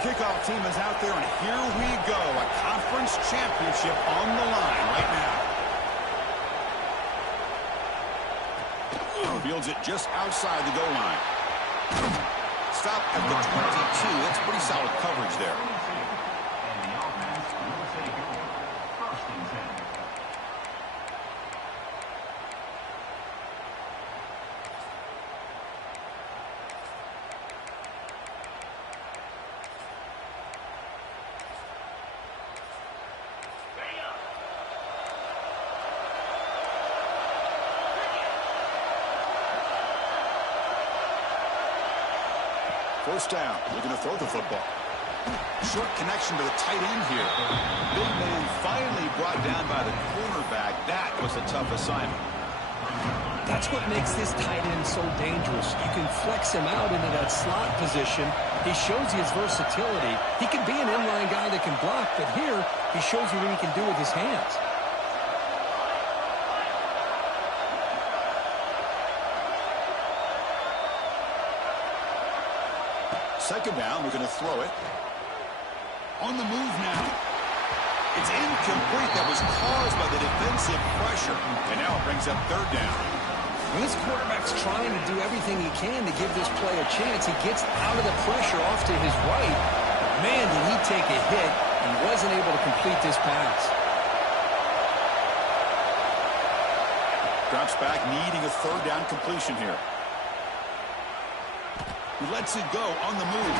The kickoff team is out there, and here we go. A conference championship on the line right now. Fields it just outside the goal line. Stop at the 22. That's pretty solid coverage there. First down. We're going to throw the football. Short connection to the tight end here. Big man finally brought down by the cornerback. That was a tough assignment. That's what makes this tight end so dangerous. You can flex him out into that slot position. He shows you his versatility. He can be an inline guy that can block, but here he shows you what he can do with his hands. Second down, we're going to throw it. On the move now. It's incomplete. That was caused by the defensive pressure. And now it brings up third down. When this quarterback's trying to do everything he can to give this play a chance, he gets out of the pressure off to his right. Man, did he take a hit and wasn't able to complete this pass. Drops back, needing a third down completion here. He lets it go on the move.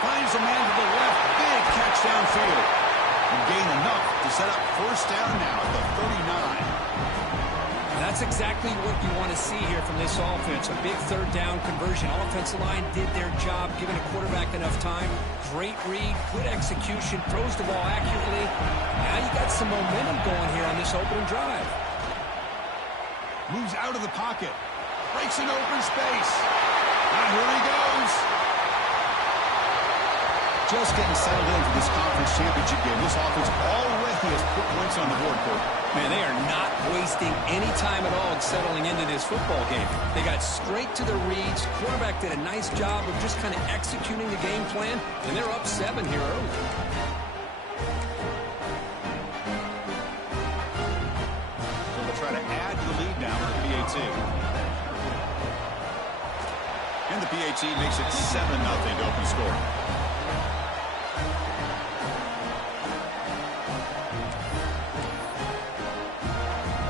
Finds a man to the left. Big catch downfield. And gain enough to set up first down now at the 39. That's exactly what you want to see here from this offense. A big third down conversion. Offensive line did their job, giving a quarterback enough time. Great read, good execution, throws the ball accurately. Now you got some momentum going here on this opening drive. Moves out of the pocket. Breaks an open space. Now here he goes. Just getting settled into this conference championship game. This offense already has put points on the board, Court. Man, they are not wasting any time at all in settling into this football game. They got straight to the reads. Quarterback did a nice job of just kind of executing the game plan, and they're up 7 here early. So they'll try to add to the lead now for the PAT. And the PAT makes it 7-0 to open score.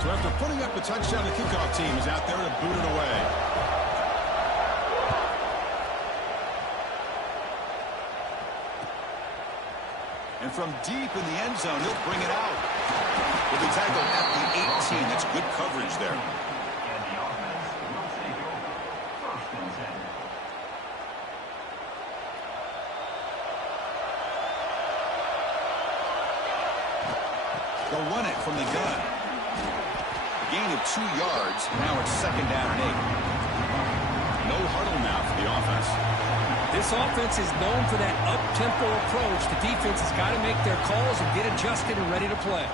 So after putting up the touchdown, the kickoff team is out there to boot it away. And from deep in the end zone, he'll bring it out. With the tackle at the 18. That's good coverage there. They'll run it from the gun. A gain of 2 yards. Now it's second down and 8. No huddle now for the offense. This offense is known for that up-tempo approach. The defense has got to make their calls and get adjusted and ready to play.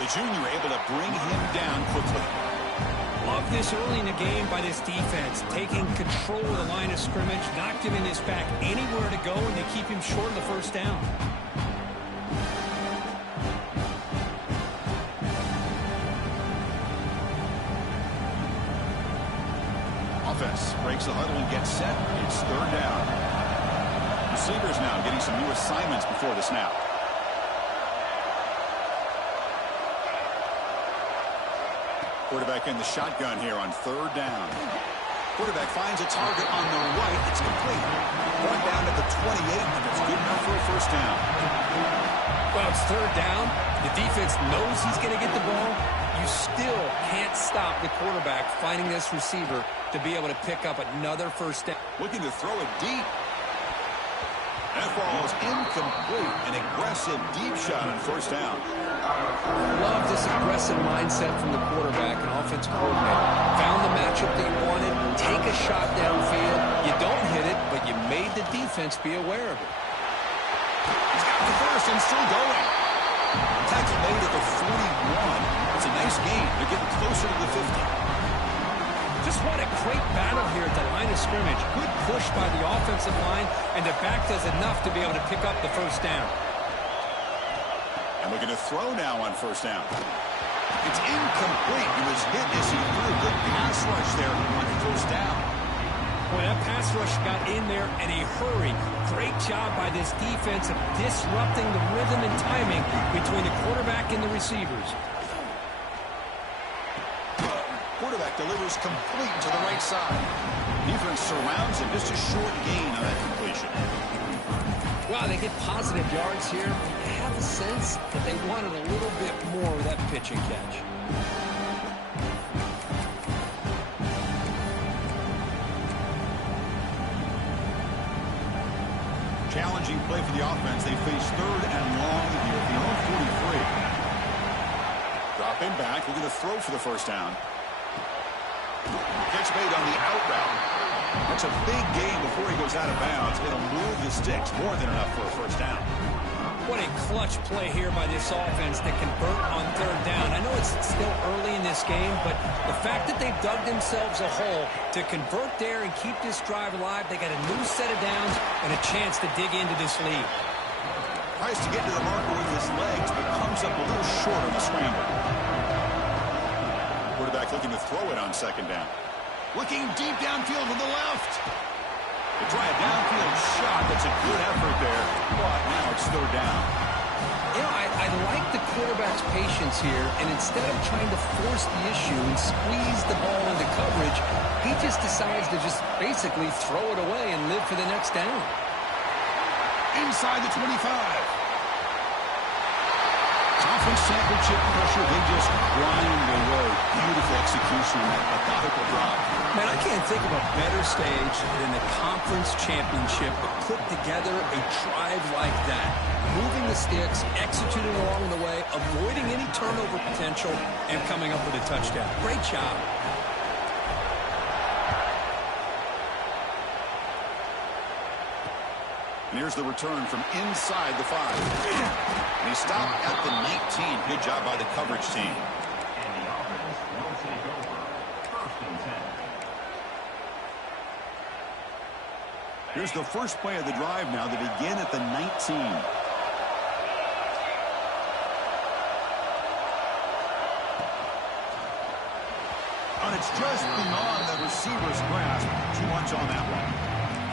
The junior able to bring him down quickly. Love this early in the game by this defense. Taking control of the line of scrimmage, not giving this back anywhere to go, and they keep him short of the first down. Offense breaks the huddle and gets set. It's third down. Receivers now getting some new assignments before the snap. Quarterback in the shotgun here on third down. Quarterback finds a target on the right. It's complete. Brought down at the 28, and it's good enough for a first down. Well, it's third down. The defense knows he's going to get the ball. You still can't stop the quarterback finding this receiver to be able to pick up another first down. Looking to throw it deep. That ball is incomplete. An aggressive deep shot on first down. Love this aggressive mindset from the quarterback and offensive coordinator. Found the matchup that you wanted. Take a shot downfield. You don't hit it, but you made the defense be aware of it. He's got the first and still going. Tackle made at the 41. It's a nice game. They're getting closer to the 50. Just what a great battle here at the line of scrimmage. Good push by the offensive line, and the back does enough to be able to pick up the first down. And looking to throw now on first down. It's incomplete. He was hit as he threw a good pass rush there on first down. Boy, that pass rush got in there in a hurry. Great job by this defense of disrupting the rhythm and timing between the quarterback and the receivers. Quarterback delivers complete to the right side. Defense surrounds him. Just a short gain on that completion. Wow, they get positive yards here. I have a sense that they wanted a little bit more of that pitch and catch. Challenging play for the offense. They face third and long here at the own 43. Dropping back, looking to throw for the first down. Catch made on the out route. That's a big gain before he goes out of bounds. It'll move the sticks more than enough for a first down. What a clutch play here by this offense to convert on third down. I know it's still early in this game, but the fact that they've dug themselves a hole to convert there and keep this drive alive, they got a new set of downs and a chance to dig into this lead. Tries to get to the marker with his legs, but comes up a little short on the scramble. Quarterback looking to throw it on second down. Looking deep downfield to the left. They try a downfield shot. That's a good effort there. But now it's third down. You know, I like the quarterback's patience here, and instead of trying to force the issue and squeeze the ball into coverage, he just decides to just basically throw it away and live for the next down. Inside the 25. Conference championship pressure, they just grind away. Beautiful execution on that methodical drive. Man, I can't think of a better stage than the conference championship to put together a drive like that. Moving the sticks, executing along the way, avoiding any turnover potential, and coming up with a touchdown. Great job. And here's the return from inside the 5. And he stopped at the 19. Good job by the coverage team. Here's the first play of the drive now. They begin at the 19. And it's just beyond the receiver's grasp. Too much on that one.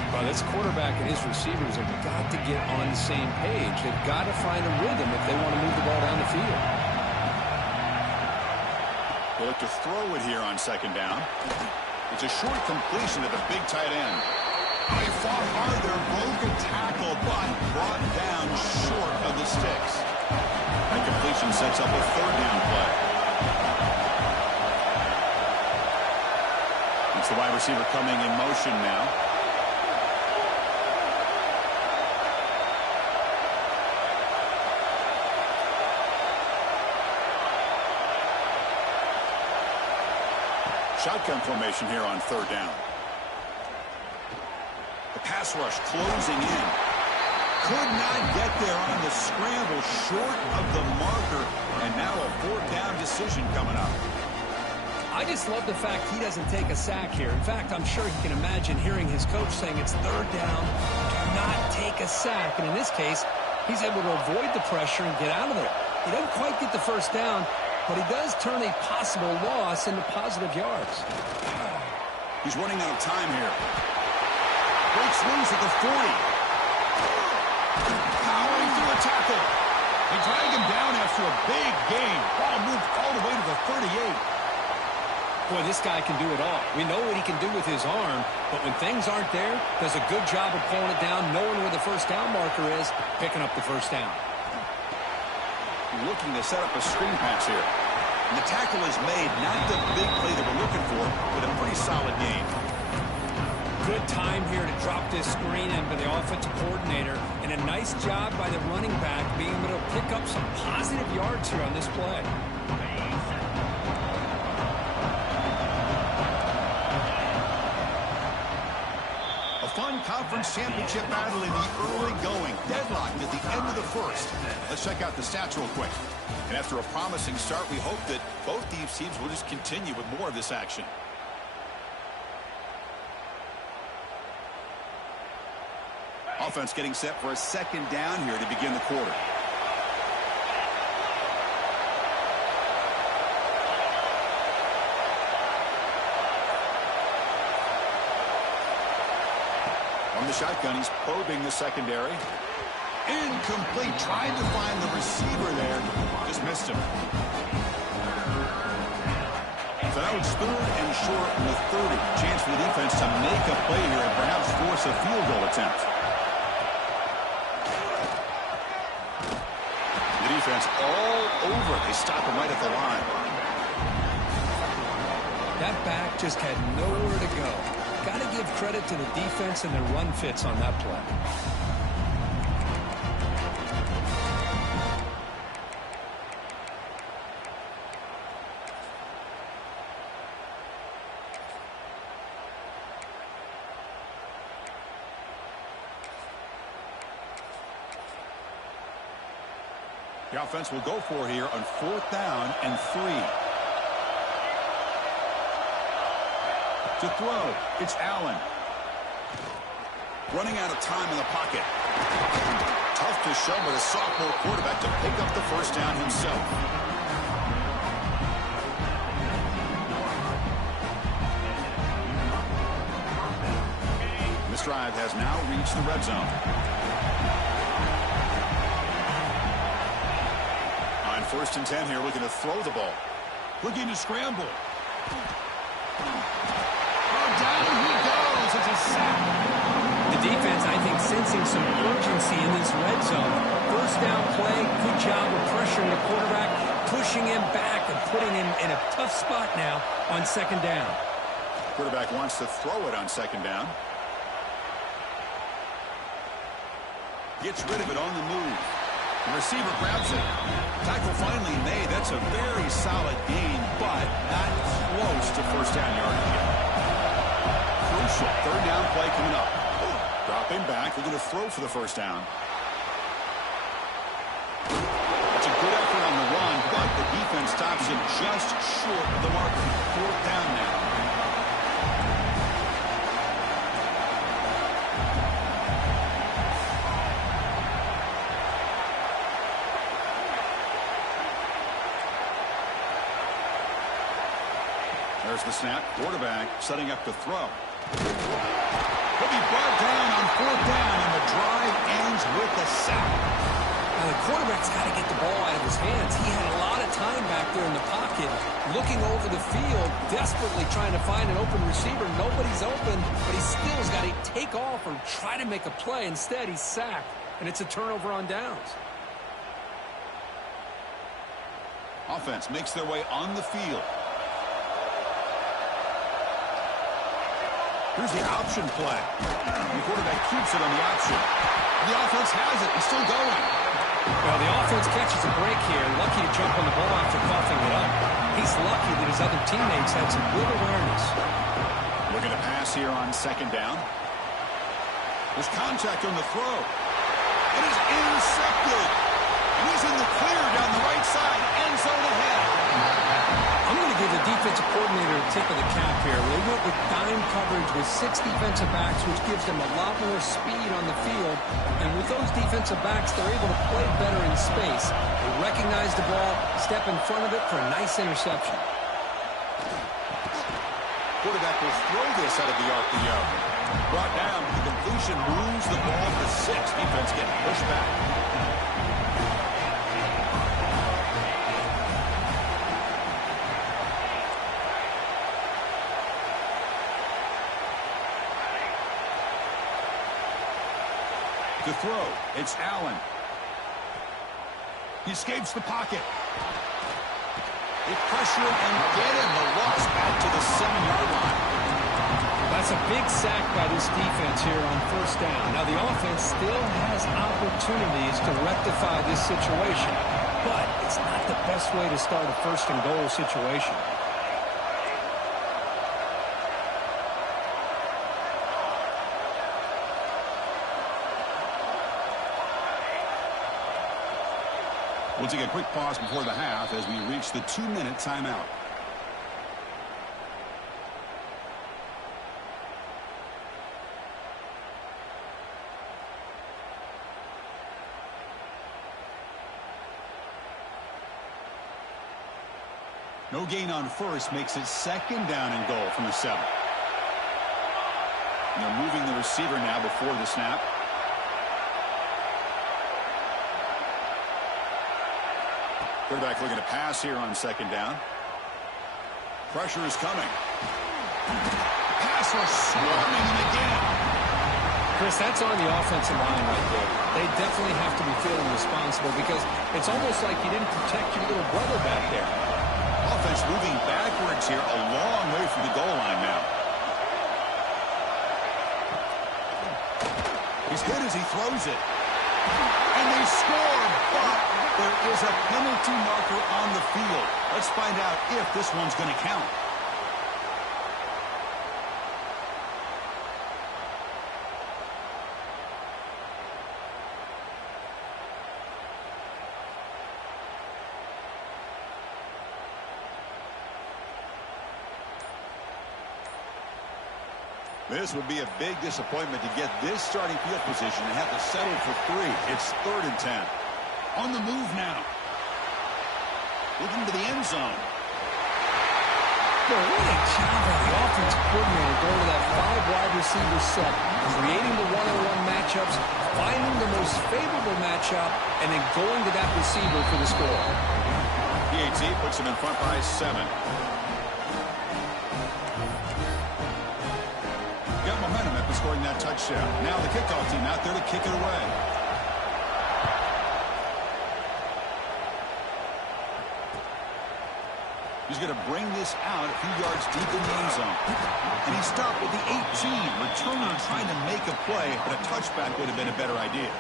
Well, this quarterback and his receivers have got to get on the same page. They've got to find a rhythm if they want to move the ball down the field. They look to throw it here on second down. It's a short completion to the big tight end. They fought hard there, broke a tackle, but brought down short of the sticks. That completion sets up a third down play. It's the wide receiver coming in motion now. Shotgun formation here on third down. The pass rush closing in. Could not get there on the scramble, short of the marker, and now a fourth down decision coming up. I just love the fact he doesn't take a sack here. In fact, I'm sure he can imagine hearing his coach saying it's third down, do not take a sack. And in this case, he's able to avoid the pressure and get out of there. He doesn't quite get the first down, but he does turn a possible loss into positive yards. He's running out of time here. Breaks loose at the 40. Powering through a tackle. They drag him down after a big gain. Ball moved all the way to the 38. Boy, this guy can do it all. We know what he can do with his arm, but when things aren't there, does a good job of pulling it down, knowing where the first down marker is, picking up the first down. Looking to set up a screen pass here. And the tackle is made, not the big play that we're looking for, but a pretty solid game. Good time here to drop this screen in by the offensive coordinator, and a nice job by the running back being able to pick up some positive yards here on this play. Fun conference championship battle in the early going. Deadlocked at the end of the first. Let's check out the stats real quick. And after a promising start, we hope that both these teams will just continue with more of this action. offense getting set for a second down here to begin the quarter. On the shotgun, he's probing the secondary. Incomplete. Tried to find the receiver there. Just missed him. So now it's 3rd and short with 30. Chance for the defense to make a play here and perhaps force a field goal attempt. The defense all over. They stop him right at the line. That back just had nowhere to go. Got to give credit to the defense and their run fits on that play. The offense will go for here on 4th down and 3. To throw, it's Allen. Running out of time in the pocket. Tough to show with a sophomore quarterback to pick up the first down himself. This drive has now reached the red zone. On 1st and 10 here, looking to throw the ball. Looking to scramble. Down he goes. It's a sack. The defense, I think, sensing some urgency in this red zone. First down play, good job of pressuring the quarterback, pushing him back and putting him in a tough spot now on 2nd down. Quarterback wants to throw it on 2nd down. Gets rid of it on the move. The receiver grabs it. Tackle finally made. That's a very solid gain, but not close to first down yardage yet. Crucial 3rd down play coming up. Dropping back. They're going to throw for the first down. That's a good effort on the run, but the defense stops him just short of the marker. 4th down now. There's the snap. Quarterback setting up to throw. He'll be brought down on 4th down, and the drive ends with a sack. Now, the quarterback's got to get the ball out of his hands. He had a lot of time back there in the pocket, looking over the field, desperately trying to find an open receiver. Nobody's open, but he still's got to take off or try to make a play. Instead, he's sacked, and it's a turnover on downs. Offense makes their way on the field. Here's the option play. The quarterback keeps it on the option. The offense has it. He's still going. Well, the offense catches a break here. Lucky to jump on the ball after coughing it up. He's lucky that his other teammates had some good awareness. Looking to pass here on 2nd down. There's contact on the throw. It is intercepted. And he's in the clear down the right side. End zone ahead. I'm going to give the defensive coordinator a tip of the cap here. They went with dime coverage with 6 defensive backs, which gives them a lot more speed on the field. And with those defensive backs, they're able to play better in space. They recognize the ball, step in front of it for a nice interception. Quarterback will throw this out of the RPO. Brought down. The completion moves the ball to 6. Defense getting pushed back. To throw, it's Allen. He escapes the pocket. They pressure him and get him. The loss back to the 7-yard line. That's a big sack by this defense here on 1st down. Now, the offense still has opportunities to rectify this situation, but it's not the best way to start a 1st and goal situation. We'll take a quick pause before the half as we reach the 2-minute timeout. No gain on first makes it second down and goal from the 7. And they're moving the receiver now before the snap. Quarterback looking to pass here on second down. Pressure is coming. Passer swarming him again. Chris, that's on the offensive line right there. They definitely have to be feeling responsible because it's almost like you didn't protect your little brother back there. Offense moving backwards here a long way from the goal line now. He's hit as he throws it. And they score, but there is a penalty marker on the field. Let's find out if this one's going to count. This would be a big disappointment to get this starting field position and have to settle for 3. It's 3rd and 10. On the move now. Looking to the end zone. Well, what a job by the offensive coordinator going to that 5-wide receiver set, creating the one-on-one matchups, finding the most favorable matchup, and then going to that receiver for the score. PAT puts him in front by 7. Got momentum after scoring that touchdown. Now the kickoff team out there to kick it away. He's going to bring this out a few yards deep in the end zone. And he stopped at the 18. Returner trying to make a play, but a touchback would have been a better idea.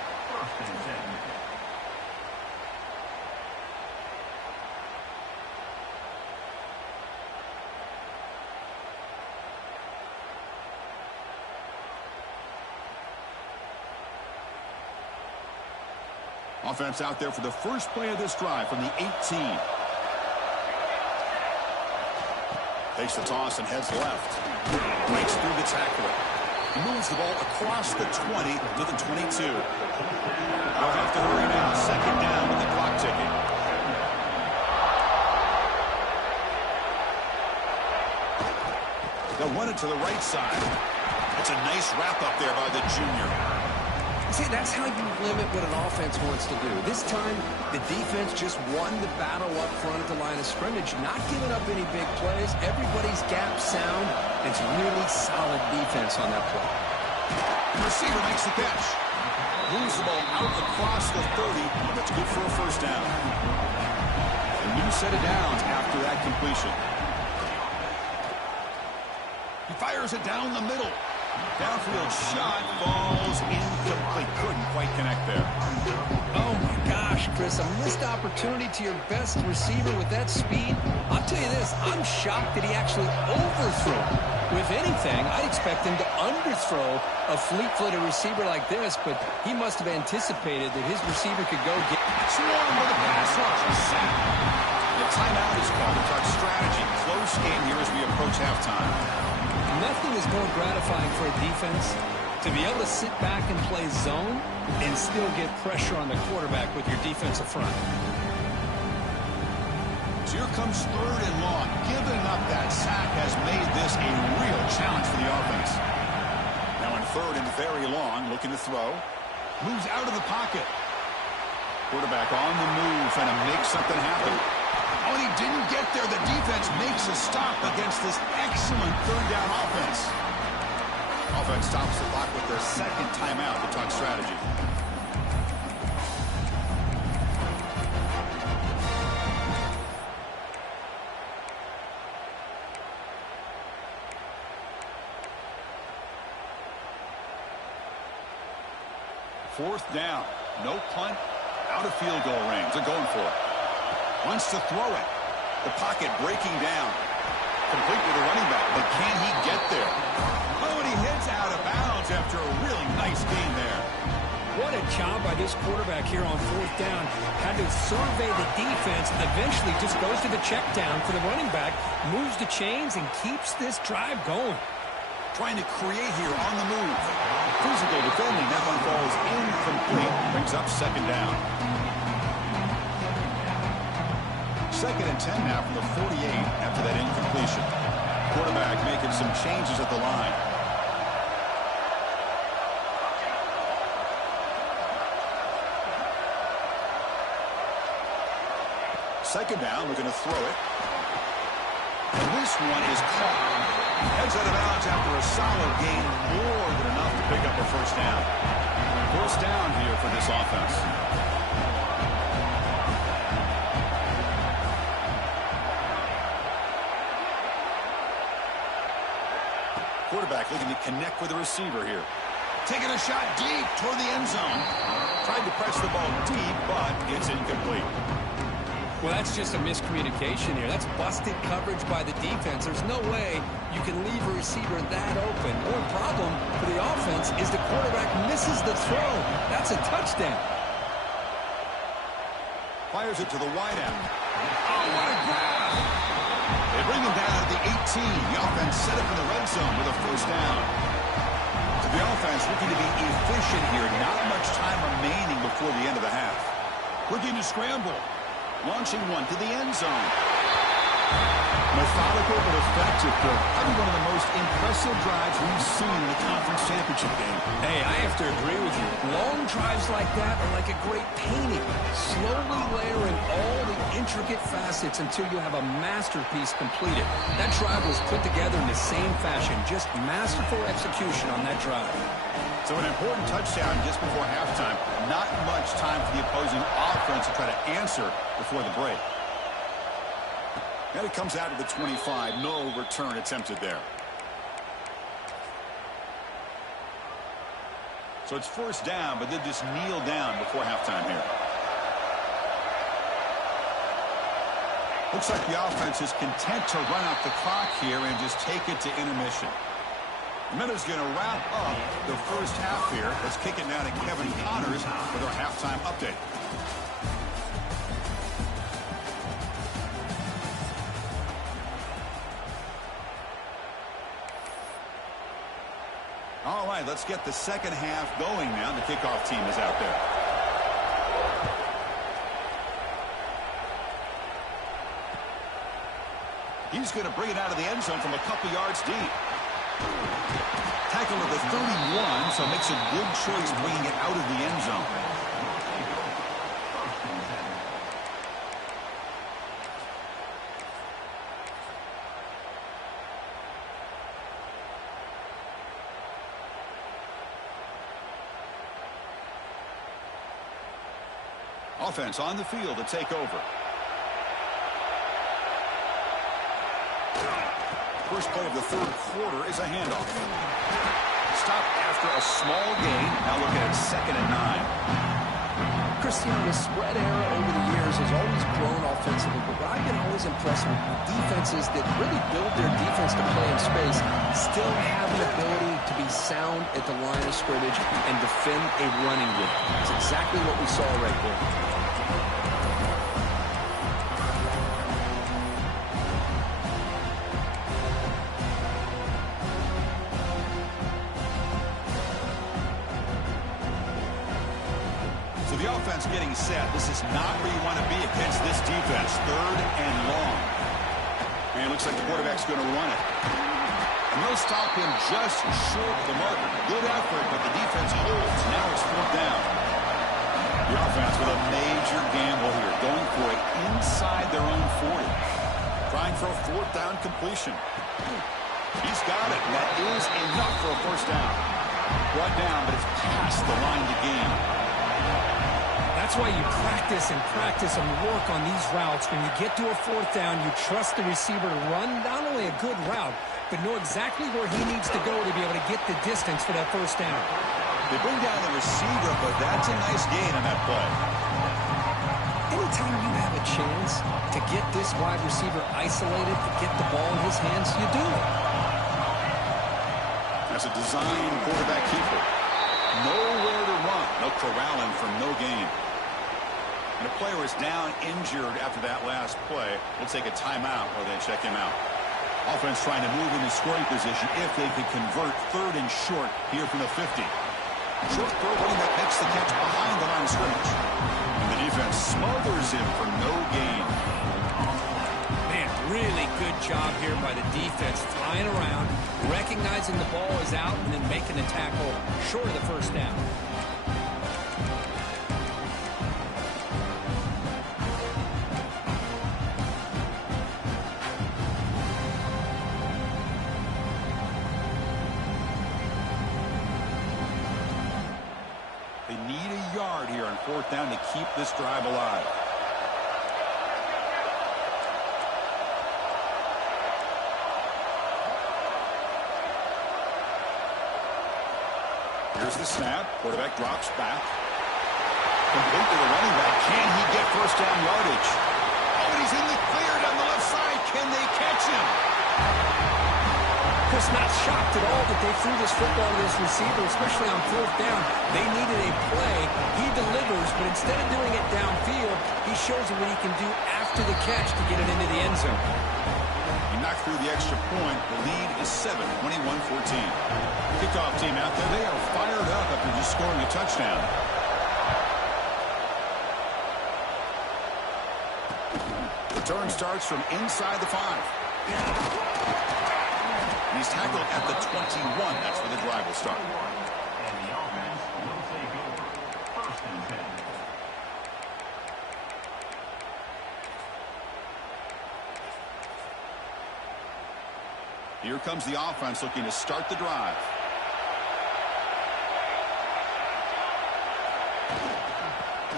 Offense out there for the first play of this drive from the 18. Takes the toss and heads left. Breaks through the tackler. He moves the ball across the 20 to the 22. They'll have to hurry now. Second down with the clock ticking. They'll run it to the right side. It's a nice wrap up there by the junior. See, that's how you limit what an offense wants to do. This time, the defense just won the battle up front at the line of scrimmage, not giving up any big plays. Everybody's gap sound. It's really solid defense on that play. The receiver makes the catch. Moves the ball out across the 30. That's good for a first down. A new set of downs after that completion. He fires it down the middle. Downfield shot falls incomplete. Couldn't quite connect there. Oh, my gosh, Chris. A missed opportunity to your best receiver with that speed. I'll tell you this. I'm shocked that he actually overthrew. With anything, I'd expect him to underthrow a fleet-footed receiver like this, but he must have anticipated that his receiver could go get... Swarm with a pass rush. Sack. The timeout is called. To talk strategy. Close game here as we approach halftime. Nothing is more gratifying for a defense to be able to sit back and play zone and still get pressure on the quarterback with your defensive front. So here comes 3rd and long. Giving up that sack has made this a real challenge for the offense. Now in 3rd and very long, looking to throw. Moves out of the pocket. Quarterback on the move, trying to make something happen. Oh, and he didn't get there. The defense makes a stop against this excellent 3rd down offense. Offense stops the clock with their second timeout to talk strategy. Fourth down. No punt. Out of field goal range. They're going for it. Wants to throw it. The pocket breaking down. Complete with the running back, but can he get there? Oh, and he hits out of bounds after a really nice gain there. What a job by this quarterback here on 4th down. Had to survey the defense, eventually just goes to the check down for the running back, moves the chains, and keeps this drive going. Trying to create here on the move. Physical defending. That one falls incomplete. Brings up second down. Second and 10 now from the 48 after that incompletion. Quarterback making some changes at the line. Second down, we're going to throw it. And this one is caught. Heads out of bounds after a solid gain, more than enough to pick up a first down. First down here for this offense. Quarterback looking to connect with the receiver here. Taking a shot deep toward the end zone. Tried to press the ball deep, but it's incomplete. Well, that's just a miscommunication here. That's busted coverage by the defense. There's no way you can leave a receiver that open. One problem for the offense is the quarterback misses the throw. That's a touchdown. Fires it to the wideout. Oh, what a grab! They bring him down at the 18. The offense set up in the red zone with a first down. So the offense looking to be efficient here. Not much time remaining before the end of the half. Looking to scramble. Launching one to the end zone. Methodical but effective. Probably one of the most impressive drives we've seen in the conference championship game. Hey, I have to agree with you. Long drives like that are like a great painting. Slowly layering all the intricate facets until you have a masterpiece completed. That drive was put together in the same fashion. Just masterful execution on that drive. So an important touchdown just before halftime. Not much time for the opposing offense to try to answer before the break. And it comes out of the 25. No return attempted there. So it's first down, but they just kneel down before halftime here. Looks like the offense is content to run out the clock here and just take it to intermission. Minutes going to wrap up the first half here. Let's kick it now to Kevin Connors with our halftime update. All right, let's get the second half going now. The kickoff team is out there. He's going to bring it out of the end zone from a couple yards deep. Tackle at the 31, so makes a good choice bringing it out of the end zone. Offense on the field to take over. First play of the third quarter is a handoff. Stopped after a small gain. Now looking at 2nd and 9. Cristiano, the spread era over the years has always grown offensively, but what I've been always impressed with defenses that really build their defense to play in space still have an ability to be sound at the line of scrimmage and defend a running game. It's exactly what we saw right there. The offense getting set. This is not where you want to be against this defense. 3rd and long. And it looks like the quarterback's going to run it. And they'll stop him just short of the mark. Good effort, but the defense holds. Now it's 4th down. The offense with a major gamble here. Going for it inside their own 40. Trying for a 4th down completion. He's got it. That is enough for a first down. Brought down, but it's past the line to gain. That's why you practice and work on these routes. When you get to a 4th down, you trust the receiver to run not only a good route, but know exactly where he needs to go to be able to get the distance for that first down. They bring down the receiver, but that's a nice gain on that play. Anytime you have a chance to get this wide receiver isolated, to get the ball in his hands, you do it. That's a design quarterback keeper. Nowhere to run. No corralling for no gain. And the player is down injured after that last play. We'll take a timeout while they check him out. Offense trying to move into scoring position if they could convert 3rd and short here from the 50. Short throw, running back makes the catch behind the line of scrimmage. And the defense smothers him for no gain. job here by the defense, flying around, recognizing the ball is out, and then making the tackle short of the first down. They need a yard here on 4th down to keep this drive alive. Here's the snap. Quarterback drops back. Complete to the running back. Can he get first down yardage? Oh, and he's in the clear down the left side. Can they catch him? Chris, not shocked at all that they threw this football to this receiver, especially on 4th down. They needed a play. He delivers, but instead of doing it downfield, he shows them what he can do after the catch to get it into the end zone. He knocked through the extra point. The lead is 7, 21-14. Kickoff team out there. They are fired up after just scoring a touchdown. Return starts from inside the 5. He's tackled at the 21. That's where the drive will start. And the offense will take over. 1st and 10. Here comes the offense looking to start the drive.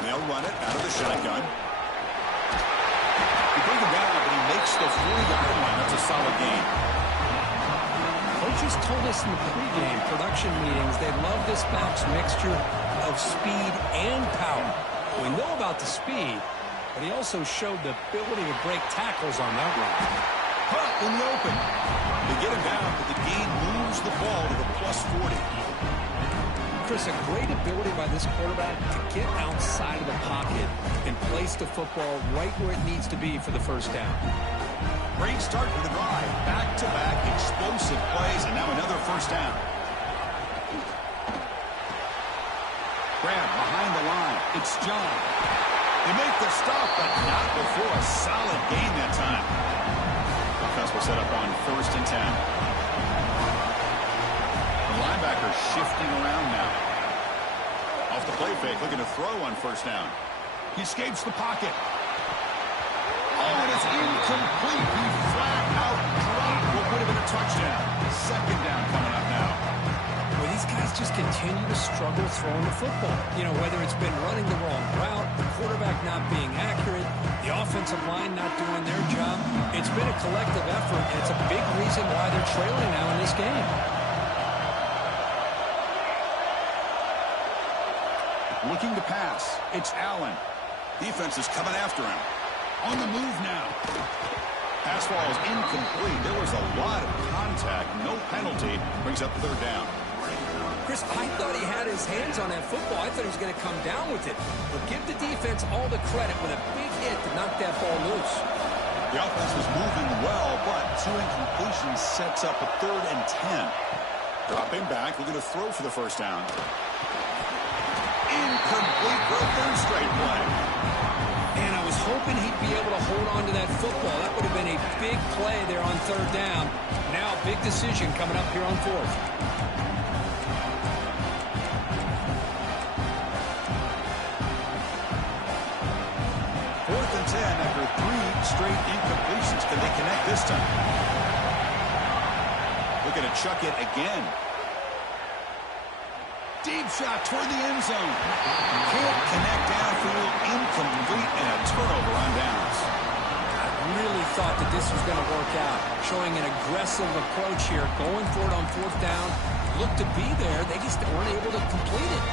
They'll run it out of the shotgun. He brings him down, but he makes the 40-yard line. That's a solid gain. Coaches told us in the pregame production meetings they love this back's mixture of speed and power. We know about the speed, but he also showed the ability to break tackles on that run. Hunt in the open. They get him down, but the gain moves the ball to the +40. Chris, a great ability by this quarterback to get outside of the pocket and place the football right where it needs to be for the first down. Great start to the drive. Back-to-back explosive plays, and now another first down. Grab behind the line. It's John. They make the stop, but not before a solid gain that time. Offense will set up on 1st and 10. The linebacker shifting around now. Off the play fake, looking to throw on 1st down. He escapes the pocket. Oh, and it's incomplete. He flat out dropped what would have been a touchdown. 2nd down coming up now. Well, these guys just continue to struggle throwing the football. You know, whether it's been running the wrong route, the quarterback not being accurate, the offensive line not doing their job. It's been a collective effort, and it's a big reason why they're trailing now in this game. Looking to pass. It's Allen. Defense is coming after him. On the move now. Pass ball is incomplete. There was a lot of contact. No penalty. Brings up 3rd down. Chris, I thought he had his hands on that football. I thought he was going to come down with it. But give the defense all the credit with a big hit to knock that ball loose. The offense was moving well, but 2 incompletions sets up a 3rd and 10. Dropping back, looking to throw for the first down. Incomplete for a 3rd straight play. And I was hoping he'd be able to hold on to that football. That would have been a big play there on 3rd down. Now, big decision coming up here on 4th. 4th and 10 after 3 straight incompletions. Can they connect this time? Looking to chuck it again. Deep shot toward the end zone. Can't connect downfield. Incomplete, and a turnover on downs. I really thought that this was going to work out. Showing an aggressive approach here. Going for it on 4th down. Looked to be there. They just weren't able to complete it.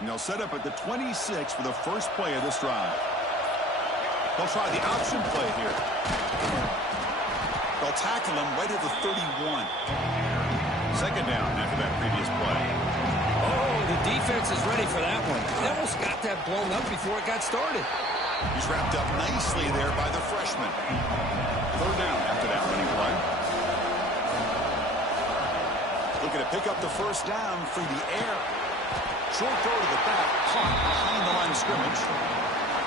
And they'll set up at the 26 for the first play of this drive. They'll try the option play here. They'll tackle him right at the 31. 2nd down after that previous play. Oh, the defense is ready for that one. They almost got that blown up before it got started. He's wrapped up nicely there by the freshman. 3rd down after that running play. Looking to pick up the first down through the air. Short throw to the back, caught behind the line of scrimmage.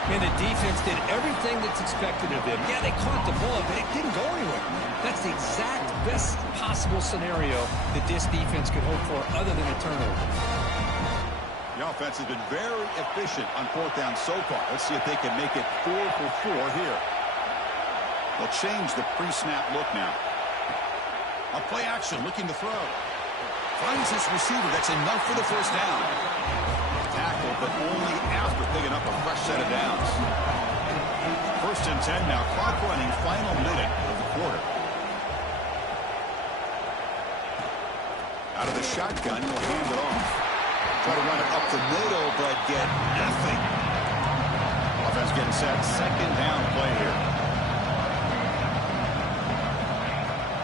And the defense did everything that's expected of them. Yeah, they caught the ball, but it didn't go anywhere. That's the exact best possible scenario that this defense could hope for other than a turnover. The offense has been very efficient on fourth down so far. Let's see if they can make it 4 for 4 here. They'll change the pre-snap look now. A play action, looking to throw. Finds his receiver. That's enough for the first down. Tackle, but only after picking up a fresh set of downs. 1st and 10 now. Clock running, final minute of the quarter. Out of the shotgun, he'll hand it off. Try to run it up the middle, but get nothing. Offense getting set. 2nd down play here.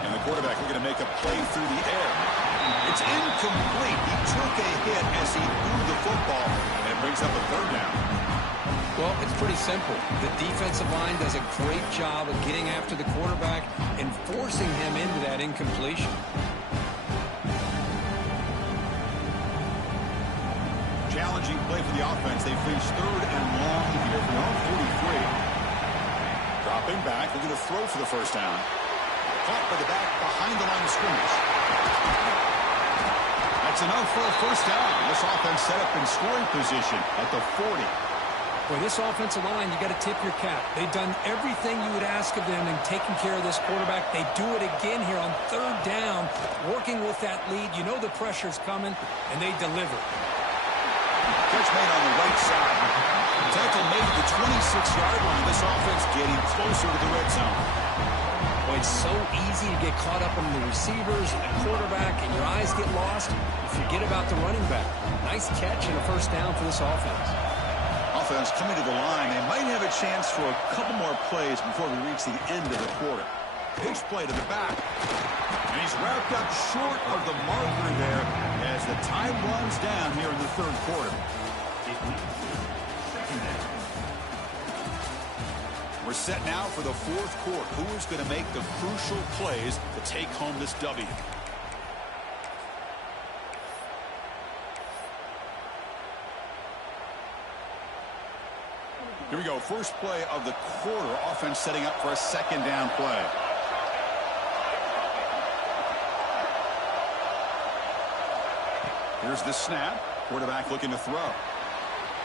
And the quarterback looking to make a play through the air. It's incomplete. He took a hit as he threw the football, and it brings up a 3rd down. Well, it's pretty simple. The defensive line does a great job of getting after the quarterback and forcing him into that incompletion. Challenging play for the offense. They face 3rd and long here from their own 43. Dropping back, looking to throw for the first down. Caught by the back behind the line of scrimmage. That's enough for a first down. This offense set up in scoring position at the 40. Boy, this offensive line, you got to tip your cap. They've done everything you would ask of them in taking care of this quarterback. They do it again here on 3rd down, working with that lead. You know the pressure's coming, and they deliver. Catch made on the right side. Tackle made at the 26-yard line. This offense getting closer to the red zone. Boy, it's so easy to get caught up in the receivers and the quarterback, and your eyes get lost. You forget about the running back. Nice catch and a first down for this offense. Offense coming to the line. They might have a chance for a couple more plays before we reach the end of the quarter. Pitch play to the back. And he's wrapped up short of the marker there as the time runs down here in the 3rd quarter. We're set now for the 4th quarter. Who is going to make the crucial plays to take home this W? Here we go. First play of the quarter. Offense setting up for a 2nd down play. Here's the snap. Quarterback looking to throw.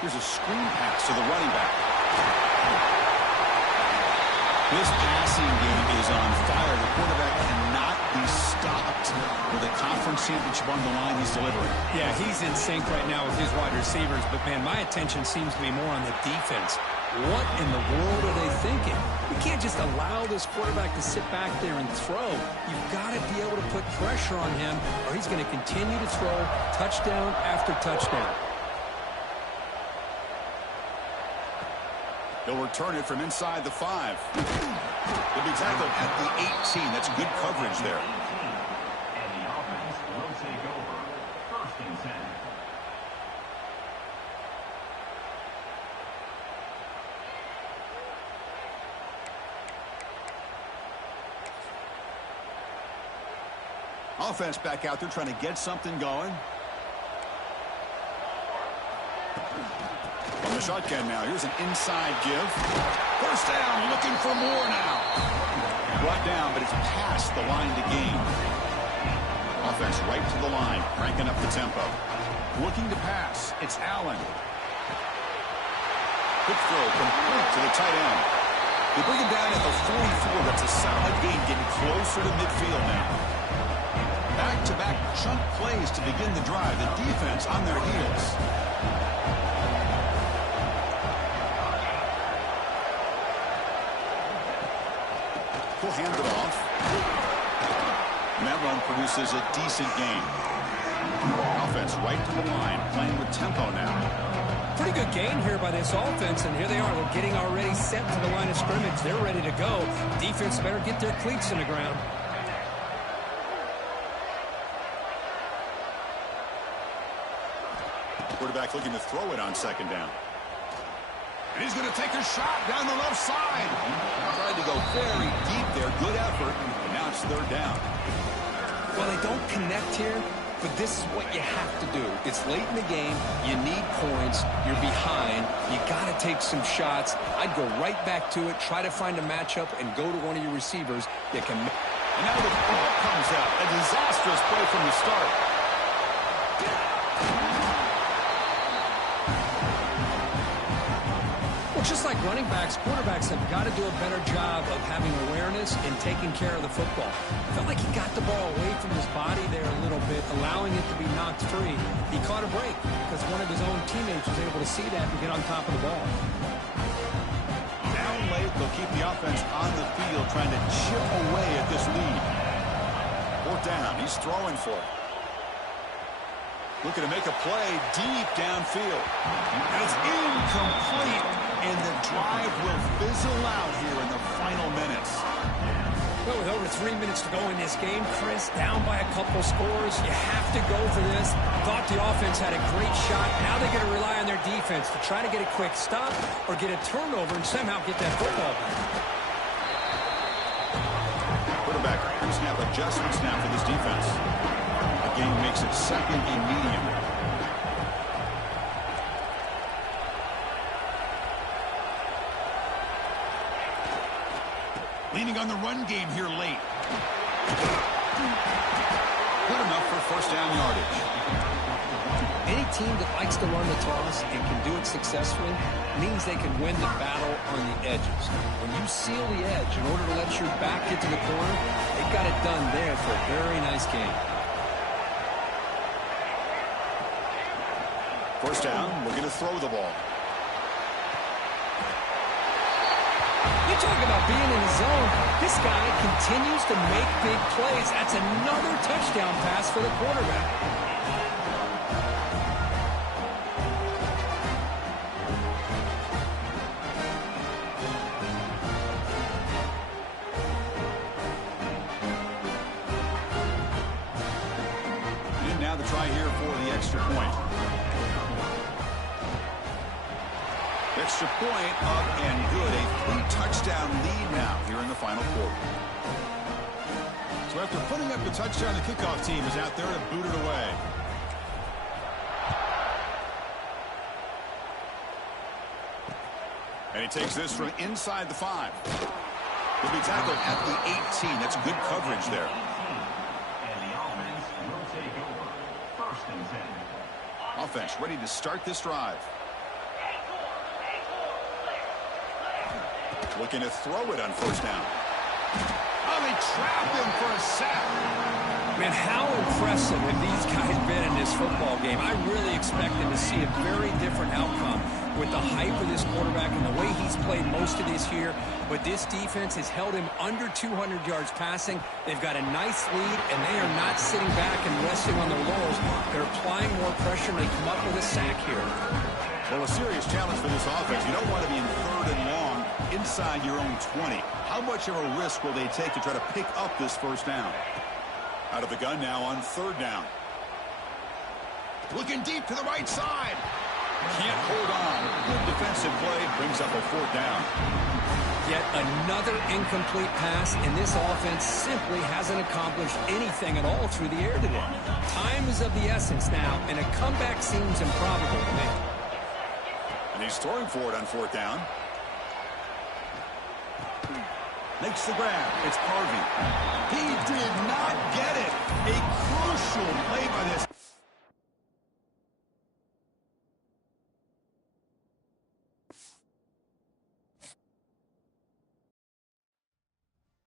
Here's a screen pass to the running back. This passing game is on fire. The quarterback cannot be stopped with a conference championship on the line he's delivering. Yeah, he's in sync right now with his wide receivers, but, man, my attention seems to be more on the defense. What in the world are they thinking? You can't just allow this quarterback to sit back there and throw. You've got to be able to put pressure on him, or he's going to continue to throw touchdown after touchdown. They'll return it from inside the 5. They'll be tackled at the 18. That's good coverage there. And the offense will take over. 1st and 10. Offense back out there trying to get something going. On the shotgun now. Here's an inside give. First down, looking for more now. Brought down, but it's past the line to gain. Offense right to the line, cranking up the tempo. Looking to pass. It's Allen. Quick throw complete to the tight end. They bring him down at the 44. That's a solid gain, getting closer to midfield now. Back-to-back chunk plays to begin the drive. The defense on their heels. He'll hand it off. And that run produces a decent gain. Offense right to the line, playing with tempo now. Pretty good gain here by this offense, and here they are. They're getting already set to the line of scrimmage. They're ready to go. Defense better get their cleats in the ground. Quarterback looking to throw it on 2nd down. And he's going to take a shot down the left side. Tried to go very deep there. Good effort. And now it's 3rd down. Well, they don't connect here. but this is what you have to do. It's late in the game. You need points. You're behind. You got to take some shots. I'd go right back to it, try to find a matchup, and go to one of your receivers that can... And now the ball comes out. A disastrous play from the start. Well, just like running backs, quarterbacks have got to do a better job of having awareness and taking care of the football. Felt like he got the ball away from his body there a little bit, allowing it to be knocked free. He caught a break because one of his own teammates was able to see that and get on top of the ball. Down late, they'll keep the offense on the field trying to chip away at this lead. 4th down, he's throwing for it. Looking to make a play deep downfield. And it's incomplete, and the drive will fizzle out here in the final minutes. Well, with over 3 minutes to go in this game, Chris, down by a couple scores, you have to go for this. Thought the offense had a great shot. Now they're going to rely on their defense to try to get a quick stop or get a turnover and somehow get that football back. Quarterback pre-snap adjustments now for this defense. The game makes it 2nd and medium. Leaning on the run game here late. Good enough for 1st down yardage. Any team that likes to run the toss and can do it successfully means they can win the battle on the edges. When you seal the edge in order to let your back get to the corner, they've got it done there for a very nice game. 1st down, we're going to throw the ball. You talk about being in the zone. This guy continues to make big plays. That's another touchdown pass for the quarterback. And now the try here for the extra point. Extra point up and good. A 3-touchdown lead now here in the final quarter. So after putting up the touchdown, the kickoff team is out there to boot it away. And he takes this from inside the 5. He'll be tackled at the 18. That's good coverage there. And the offense will take over. 1st and 10. Offense ready to start this drive. Looking to throw it on 1st down. Oh, they trapped him for a sack. Man, how impressive have these guys been in this football game? I really expected to see a very different outcome with the hype of this quarterback and the way he's played most of this year. But this defense has held him under 200 yards passing. They've got a nice lead, and they are not sitting back and resting on their laurels. They're applying more pressure, and they come up with a sack here. Well, a serious challenge for this offense. You don't want to be in 3rd and long inside your own 20. How much of a risk will they take to try to pick up this 1st down? Out of the gun now on 3rd down. Looking deep to the right side. Can't hold on. Good defensive play. Brings up a 4th down. Yet another incomplete pass, and this offense simply hasn't accomplished anything at all through the air today. Time is of the essence now, and a comeback seems improbable to me. And he's throwing for it on 4th down. Makes the grab. It's Harvey. He did not get it. A